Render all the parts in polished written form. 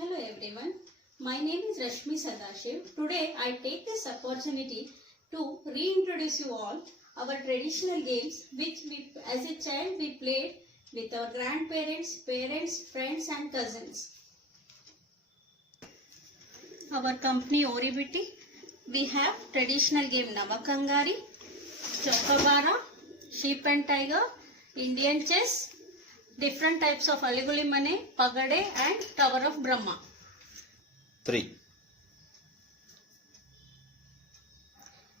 Hello everyone, my name is Rashmi Sadashiv. Today I take this opportunity to reintroduce you all our traditional games which as a child we played with our grandparents, parents, friends and cousins. Our company Oribiti, we have traditional game Navakangari, Chokabara, Sheep and Tiger, Indian Chess, different types of Aligulimane, Pagade and Tower of Brahma. 3.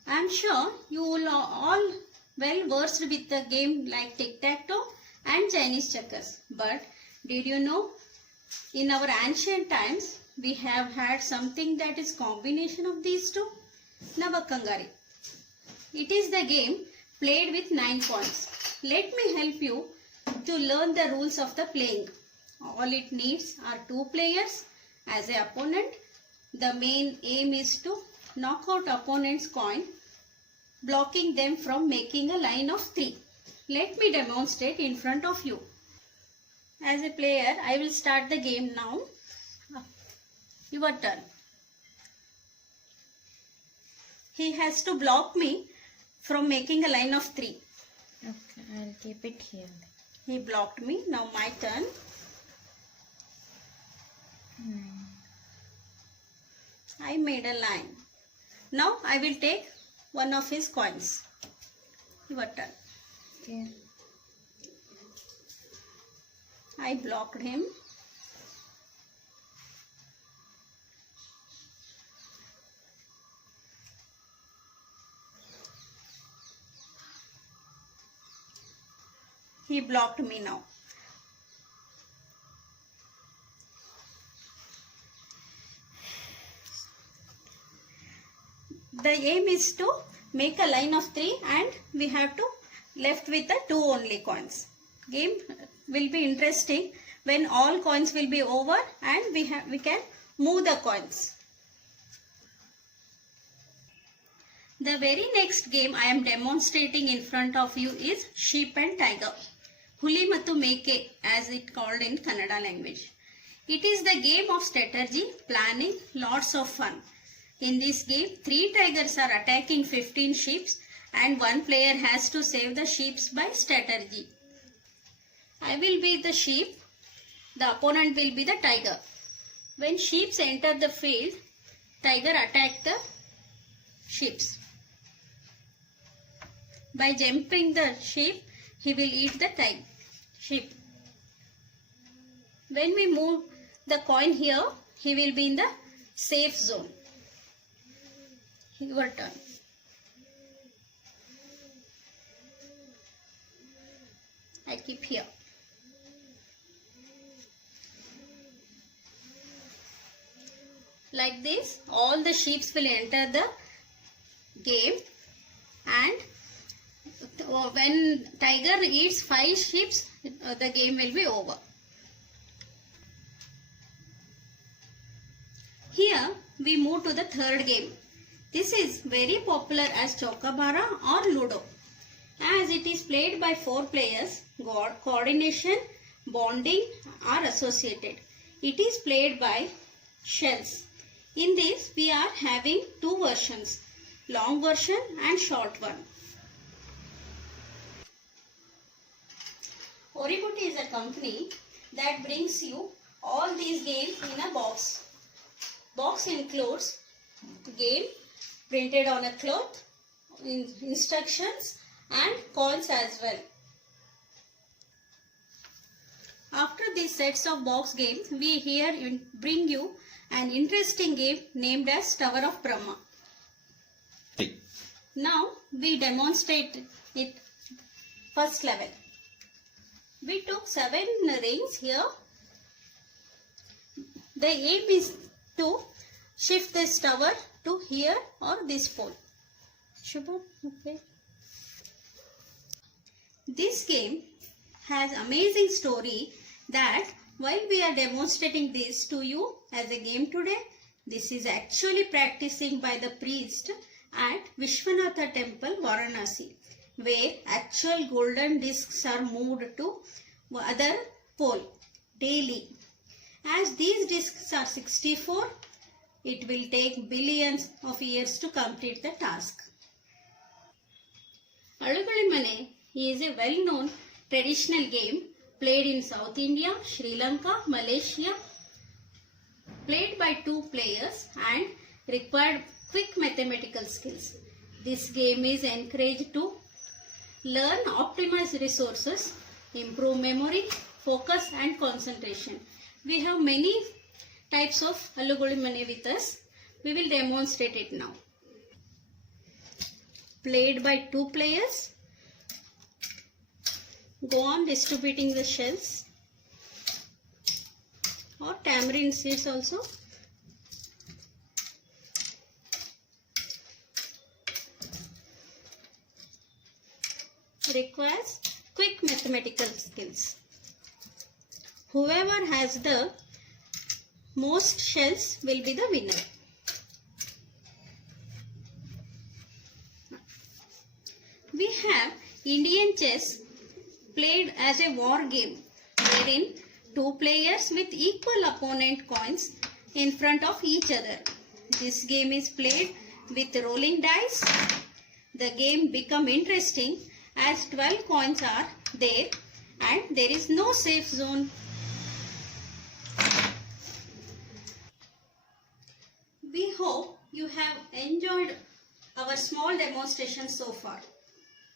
I am sure you will all well versed with the game like tic-tac-toe and Chinese checkers. But did you know in our ancient times we have had something that is combination of these two? Navakangari. It is the game played with 9 coins. Let me help you to learn the rules of the playing. All it needs are 2 players as an opponent. The main aim is to knock out opponent's coin, blocking them from making a line of 3. Let me demonstrate in front of you. As a player, I will start the game now. Your turn. He has to block me from making a line of 3. Okay, I'll keep it here. He blocked me. Now my turn. I made a line. Now I will take one of his coins. Your turn. Okay. I blocked him. He blocked me now. The aim is to make a line of 3 and we have to left with the 2 only coins. Game will be interesting when all coins will be over and we can move the coins. The very next game I am demonstrating in front of you is Sheep and Tiger. Huli Mattu Meke as it called in Kannada language. It is the game of strategy, planning, lots of fun. In this game, 3 tigers are attacking 15 sheep and 1 player has to save the sheep by strategy. I will be the sheep, the opponent will be the tiger. When sheep enter the field, tiger attack the sheep. By jumping the sheep, he will eat the sheep. When we move the coin here, he will be in the safe zone. Your turn. I keep here. Like this, all the sheep will enter the game and when tiger eats 5 sheep, the game will be over. Here we move to the third game. This is very popular as Chokabara or Ludo. As it is played by 4 players, coordination, bonding are associated. It is played by shells. In this we are having 2 versions, long version and short one. Oribiti is a company that brings you all these games in a box. Box includes game printed on a cloth, instructions and coins as well. After these sets of box games, we here bring you an interesting game named as Tower of Brahma. 3. Now we demonstrate it first level. We took 7 rings here. The aim is to shift this tower to here or this pole. Shubha, okay. This game has amazing story that while we are demonstrating this to you as a game today, this is actually practicing by the priest at Vishwanatha Temple, Varanasi, where actual golden discs are moved to other pole daily. As these discs are 64, it will take billions of years to complete the task. Alugulimane is a well-known traditional game played in South India, Sri Lanka, Malaysia, played by two players and required quick mathematical skills. This game is encouraged to learn optimize resources, improve memory, focus and concentration. We have many types of Alugulimane with us. We will demonstrate it now. Played by two players. Go on distributing the shells or tamarind seeds also. Requires quick mathematical skills. Whoever has the most shells will be the winner. We have Indian chess played as a war game wherein two players with equal opponent coins in front of each other. This game is played with rolling dice. The game become interesting as 12 coins are there and there is no safe zone. We hope you have enjoyed our small demonstration so far.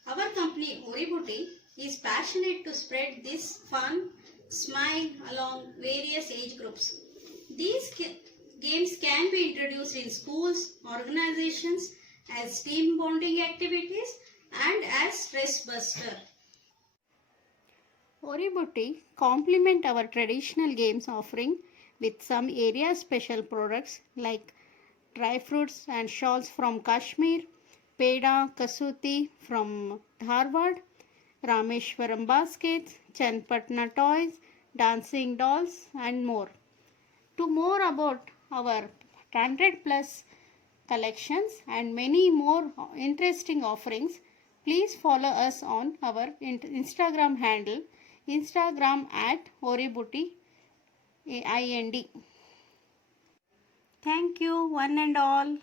Our company Oributi is passionate to spread this fun, smile along various age groups. These games can be introduced in schools, organizations as team bonding activities and as stress buster. Oributi complement our traditional games offering with some area special products like dry fruits and shawls from Kashmir, Peda Kasuti from Dharwad, Rameshwaram baskets, Chanpatna toys, dancing dolls and more. To more about our 100 plus collections and many more interesting offerings, please follow us on our Instagram handle, Instagram @Oributi IND. Thank you one and all.